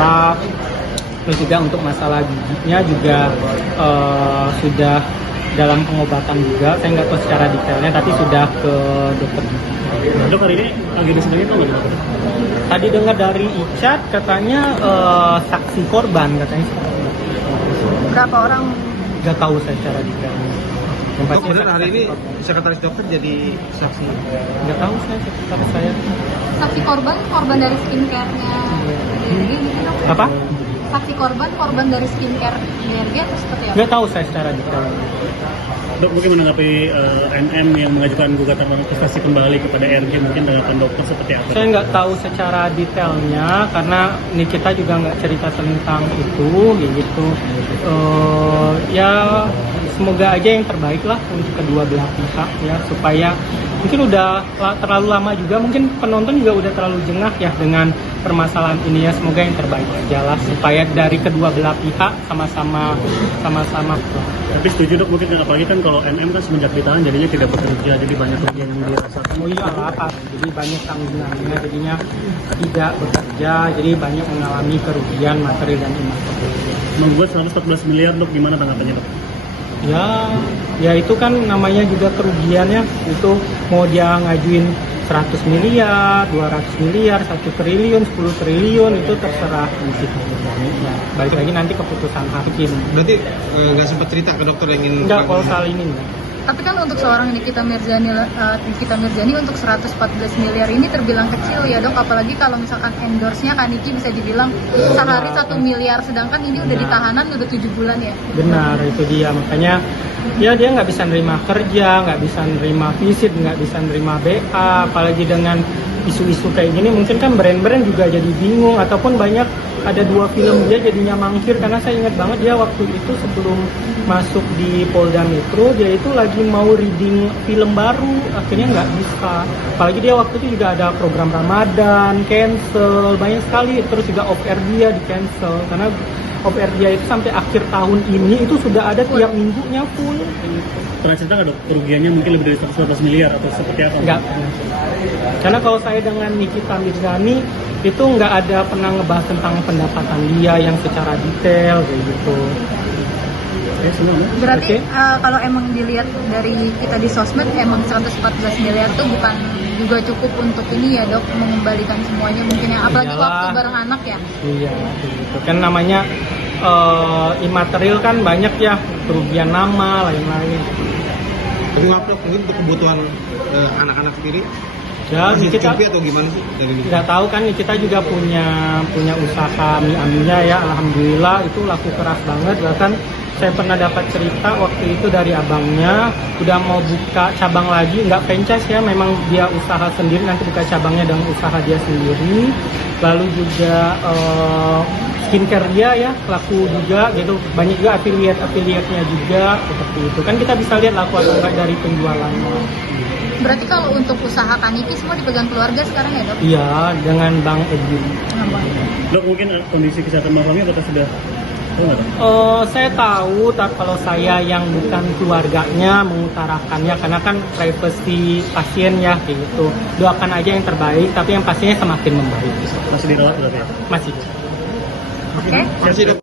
saraf. Terus juga untuk masalah giginya juga sudah dalam pengobatan juga. Saya nggak tahu secara detailnya, tapi sudah ke dokter gigi. Dok, hari ini agenda sebenarnya itu nggak? Tadi dengar dari Icat katanya saksi korban katanya. Berapa orang? Nggak tahu saya secara detailnya. Yang Dok, pasti benar saksi hari ini korban. sekretaris dokter jadi saksi. Nggak tahu saya sekretaris saya. Saksi korban dari skincare-nya DRG gitu dok? Apa? Saksi korban dari skincare DRG atau seperti apa? Nggak tahu saya secara detail. Dok, mungkin menanggapi NM yang mengajukan gugatan privasi kembali kepada RG, mungkin tanggapan dokter seperti apa? Saya nggak tahu secara detailnya karena ini kita juga nggak cerita tentang itu, gitu. Ya semoga aja yang terbaik lah untuk kedua belah pihak ya, supaya mungkin udah terlalu lama juga, mungkin penonton juga udah terlalu jengah ya dengan permasalahan ini ya. Semoga yang terbaik aja lah supaya dari kedua belah pihak sama-sama. Tapi setuju dok, mungkin apalagi kan kalau NM kan semenjak ditahan jadinya tidak bekerja, jadi banyak kerugian yang dirasakan. Oh iya lah, Pak. Jadi banyak tanggungannya, jadinya tidak bekerja, jadi banyak mengalami kerugian materi dan imaterial. Membuat 114 miliar dok, gimana tanggapannya dok? Ya itu kan namanya juga kerugiannya, itu mau dia ngajuin 100 miliar, 200 miliar, 1 triliun, 10 triliun, itu terserah kita. Ya, balik lagi nanti keputusan hakim. Berarti nggak sempat cerita ke dokter yang ingin... Enggak, kalau soal ini enggak. Tapi kan untuk seorang Nikita Mirzani untuk 114 miliar ini terbilang kecil ya dok, apalagi kalau misalkan endorse-nya Kaniki bisa dibilang sehari 1 miliar, sedangkan ini udah ditahanan udah 7 bulan ya. Benar, itu dia. Makanya ya dia nggak bisa nerima kerja, nggak bisa nerima visit, nggak bisa nerima BA, apalagi dengan isu-isu kayak gini mungkin kan brand-brand juga jadi bingung, ataupun banyak ada 2 film dia jadinya mangkir. Karena saya ingat banget dia waktu itu sebelum masuk di Polda Metro dia itu lagi mau reading film baru, akhirnya nggak bisa. Apalagi dia waktu itu juga ada program Ramadan cancel banyak sekali, terus juga off air dia di cancel karena off air dia itu sampai akhir tahun ini itu sudah ada tiap minggunya full. Pernah cerita nggak dok kerugiannya mungkin lebih dari 114 miliar atau seperti apa? Enggak. Karena kalau saya dengan Nikita Mirzani itu nggak ada pernah ngebahas tentang pendapatan dia yang secara detail kayak gitu. Berarti Oke. kalau emang dilihat dari kita di sosmed, emang 114 miliar tuh bukan juga cukup untuk ini ya dok, mengembalikan semuanya mungkin ya, apalagi Iyalah. waktu bareng anak ya. Iya, gitu. Kan namanya imaterial kan banyak ya, kerugian nama, lain-lain. Tapi maaf dok, mungkin untuk kebutuhan anak-anak sendiri Ya, masih kita cukup atau gimana sih dari ini? nggak tahu kan, kita juga punya usaha mie aminya ya, alhamdulillah itu laku keras banget. Bahkan saya pernah dapat cerita waktu itu dari abangnya udah mau buka cabang lagi, nggak franchise ya, memang dia usaha sendiri, nanti buka cabangnya dengan usaha dia sendiri. Lalu juga skincare dia ya laku juga gitu, banyak juga affiliate-nya juga seperti itu. Kan kita bisa lihat laku atau enggak dari penjualannya. Berarti kalau untuk usaha Kaniki semua dipegang keluarga sekarang ya dok? Iya, dengan Bang Edwin. Dok, mungkin kondisi kesehatan Bang Fahmi apakah sudah tahu nggak dok? Saya tahu, tapi kalau saya yang bukan keluarganya mengutarakannya karena kan privasi pasien ya kayak gitu. Doakan aja yang terbaik, tapi yang pastinya semakin membaik. Masih dirawat berarti ya? Masih. Oke. Masih dok.